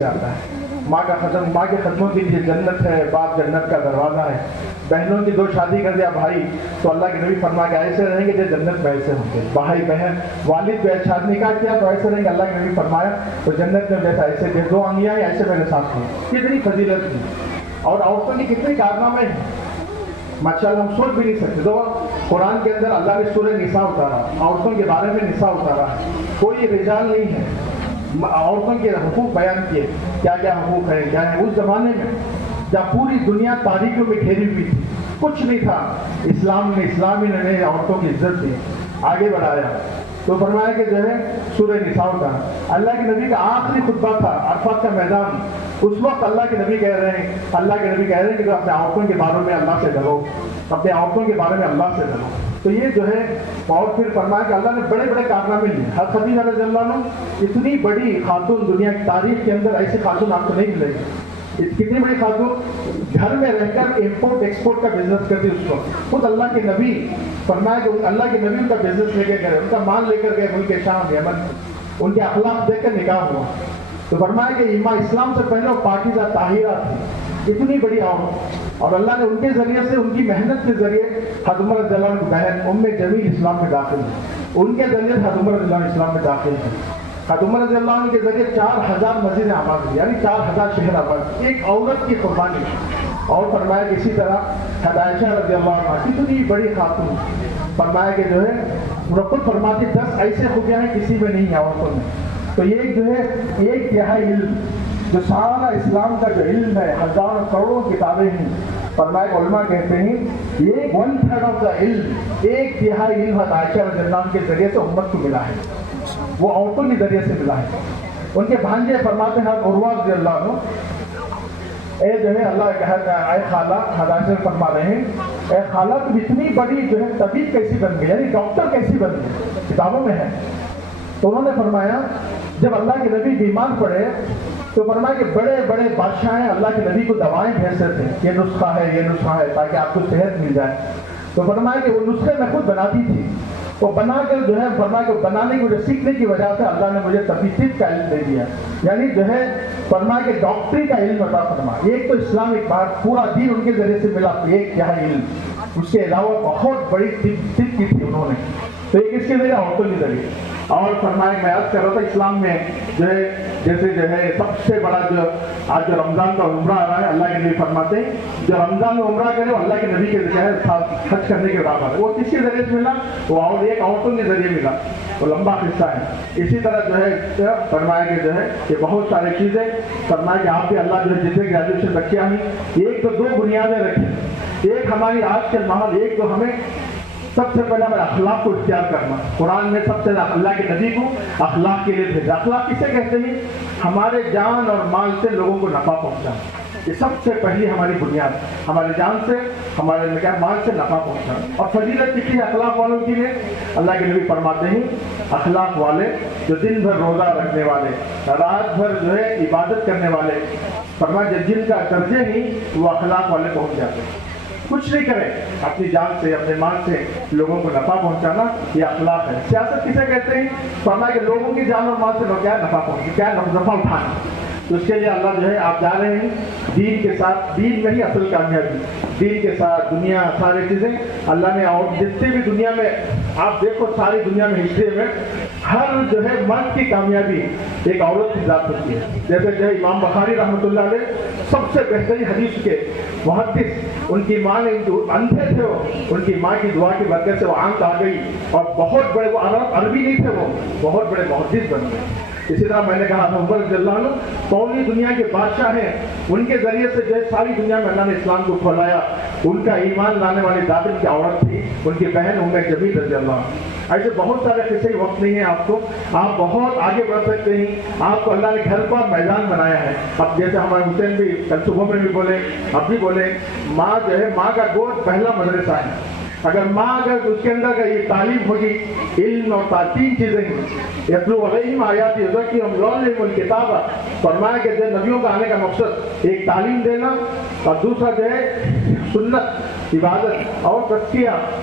جاتا ہے۔ ماں کے قدموں کے لیے جنت ہے، باپ جنت کا دروازہ ہے۔ بہنوں کی دو شادی کر دیا بھائی تو اللہ کے نبی فرما کہ ایسے رہیں گے جو جنت میں ایسے ہوں گے۔ بھائی بہن والد پہ شادی نکاح کیا تو ایسے رہیں گے، اللہ کے نبی فرمایا تو جنت میں جیسا ایسے کہ دو انگیاں ایسے میرے ساتھ ہیں۔ کتنی فضیلت تھی اور عورتوں کی کتنے کارنامے ہیں ماشاءاللہ ہم سوچ بھی نہیں سکتے۔ تو قرآن کے اندر اللہ نے سورہ نساء اتارا، عورتوں کے بارے میں نساء اتارا ہے۔ کوئی رجال نہیں ہے، عورتوں کے حقوق بیان کیے، کیا کیا حقوق ہے کیا ہے۔ اس زمانے میں جب پوری دنیا تاریخیوں میں گھیری ہوئی تھی، کچھ نہیں تھا، اسلامی نے عورتوں کی عزت دی، آگے بڑھایا۔ تو فرمایا کہ جو ہے سورہ نساء کا اللہ کے نبی کا آخری خطبہ تھا، عرفات کا میدان۔ اس وقت اللہ کے نبی کہہ رہے ہیں کہ اپنے عورتوں کے بارے میں اللہ سے ڈرو، اپنے عورتوں کے بارے میں اللہ سے ڈرو۔ تو یہ جو ہے اور پھر فرمایا کہ اللہ نے بڑے بڑے کارنامے لیے۔ حضرت خدیجہ رضی اللہ عنہ اتنی بڑی خاتون دنیا کی تاریخ کے اندر ایسی خاتون آپ کو نہیں ملے گی۔ کتنی بڑی خاتون گھر میں رہ کر امپورٹ ایکسپورٹ کا بزنس کرتی اس وقت۔ خود اللہ کے نبی فرمایا کہ اللہ کے نبی ان کا بزنس لے کے گئے، ان کا مال لے کر گئے ملک شام یمن، ان کے اخلاق دیکھ کر نکاح ہوا۔ تو فرمایا کہ ایمان اسلام سے پہلے وہ پاکیزہ طاہرہ تھی، اتنی بڑی عورت، اور اللہ نے ان کے ذریعے سے ان کی محنت کے ذریعے حضرت عمر رضی اللہ عنہ کی بہن ام جمیل اسلام میں داخل ہوئی، ان کے ذریعے حضرت عمر رضی اللہ عنہ اسلام میں داخل ہوئی۔ حضرت عمر رضی اللہ عنہ کے ذریعے 4000 مسجدیں آباد ہوئی، یعنی 4000 شہر آباد، ایک عورت کی قربانی۔ اور فرمایا کہ اسی طرح حضرت عائشہ رضی اللہ عنہ کتنی بڑی خاتون، فرمایا کہ جو ہے خود فرماتی 10 ایسے خوبیاں ہیں کسی میں نہیں ہے عورتوں میں۔ تو یہ جو ہے ایک تہائی علم جو سارا اسلام کا جو علم ہے، ہزاروں کروڑوں کتابیں ہیں، فرمایا کہ علماء کہتے ہیں یہ 1/3 آف دا علم، ایک تہائی علم حضرت عائشہ رضی اللہ عنہ کے ذریعے سے امت کو ملا ہے، وہ عورتوں کے ذریعے سے ملا ہے۔ ان کے بھانجے فرماتے ہیں حضرت عروہ رضی اللہ عنہ، اے جو ہے اللہ کہا اے خالہ، حضرت عائشہ فرما رہے ہیں اے خالہ تم اتنی بڑی جو ہے طبیب کیسی بن گئی، یعنی ڈاکٹر کیسی بن گئی، کتابوں میں ہے۔ تو انہوں نے فرمایا جب اللہ کے نبی بیمار پڑے تو فرمایا کہ بڑے بڑے بادشاہ اللہ کے نبی کو دوائیں بھیجتے تھے، یہ نسخہ ہے تاکہ آپ کو صحت مل جائے۔ تو فرمایا کہ وہ نسخے میں خود بناتی تھی، وہ بنا کر جو ہے فرمایا کہ بنانے کی سیکھنے کی وجہ سے اللہ نے مجھے طب کا علم دے دیا، یعنی جو ہے فرمایا کہ ڈاکٹری کا علم عطا فرمایا۔ ایک تو اسلام ایک بات پورا دین ان کے ذریعے سے ملا، ایک کیا ہے علم، اس کے علاوہ بہت بڑی طب کی تھی انہوں نے، تو ایک اس کے ذریعے عورتوں کے ذریعے۔ اور فرمایا میں یاد کر رہا تھا اسلام میں جو ہے جیسے جو ہے سب سے بڑا جو آج جو رمضان کا عمرہ آ رہا ہے، اللہ کے نبی فرماتے ہیں جو رمضان میں عمرہ کرے وہ اللہ کے نبی کے ذریعے حج کرنے کے برابر ہے۔ وہ کس کے ذریعے سے ملا؟ وہ اور ایک عورتوں کے ذریعے ملا، وہ لمبا قصہ ہے۔ اسی طرح جو ہے فرمایا کہ جو ہے یہ بہت ساری چیزیں فرمایا کہ آپ بھی اللہ جو ہے جتنے گریجویشن بچے ہیں ایک تو دو بنیادیں رکھیں، ایک ہماری آج کے ماحول، ایک تو ہمیں سب سے پہلے ہمیں اخلاق کو اختیار کرنا۔ قرآن میں سب سے اللہ کے نبی کو اخلاق کے لیے بھیجا۔ اخلاق کسے کہتے ہیں؟ ہمارے جان اور مال سے لوگوں کو نفع پہنچانا، یہ سب سے پہلی ہماری بنیاد، ہمارے جان سے ہمارے مال سے نفع پہنچانا۔ اور فضیلت کتنی اخلاق والوں کی ہے؟ اللہ کے نبی فرماتے ہیں اخلاق والے جو دن بھر روزہ رکھنے والے، رات بھر جو ہے عبادت کرنے والے، فرمایا جن کا درجے ہی وہ اخلاق والے پہنچ جاتے ہیں۔ کچھ نہیں کرے اپنی جان سے اپنے مال سے لوگوں کو نفع پہنچانا، یہ اخلاق ہے۔ سیاست کسے کہتے ہیں؟ فرمایا کہ لوگوں کی جان اور مال سے کیا نفع پہنچے، کیا نفع اٹھانا۔ تو اس کے لیے اللہ جو ہے آپ جا رہے ہیں دین کے ساتھ، دین میں ہی اصل کامیابی، دین کے ساتھ دنیا ساری چیزیں اللہ نے، اور جتنے بھی دنیا میں آپ دیکھو ساری دنیا میں ہسٹری میں ہر جو ہے مرد کی کامیابی ایک عورت کی ذات ہوتی ہے۔ جیسے جو ہے امام بخاری رحمۃ اللہ علیہ سب سے بہترین حدیث کے محدث، ان کی ماں نے اندھے تھے، وہ ان کی ماں کی دعا کی برکت سے وہ آنکھ آ گئی اور بہت بڑے، وہ عربی نہیں تھے، وہ بہت بڑے محدث بن گئے۔ اسی طرح میں نے کہا عمر رضی اللہ عنہ پوری دنیا کے بادشاہ ہیں، ان کے ذریعے سے جو ہے ساری دنیا میں اللہ نے اسلام کو کھولایا۔ ان کا ایمان لانے والی دادی کی عورت تھی، ان کی بہن ام جمیل رضی اللہ عنہ۔ ایسے بہت سارے قصے، وقت نہیں ہے آپ کو، آپ بہت آگے بڑھ سکتے ہیں۔ آپ کو اللہ نے گھر پر میدان بنایا ہے۔ اب جیسے ہمارے حسین بھی کل صبح میں بھی بولے، اب بھی بولے، ماں جو ہے ماں کا گود پہلا مدرسہ ہے۔ اگر ماں اگر اس کے اندر یہ تعلیم ہوگی، علم اور تین چیزیں یتلو علیہم آیات یزکیہم ویعلمہم الکتاب، فرمایا کہ جو نبیوں کا آنے کا مقصد ایک تعلیم دینا، اور دوسرا جو ہے سنت، عبادت اور تزکیہ،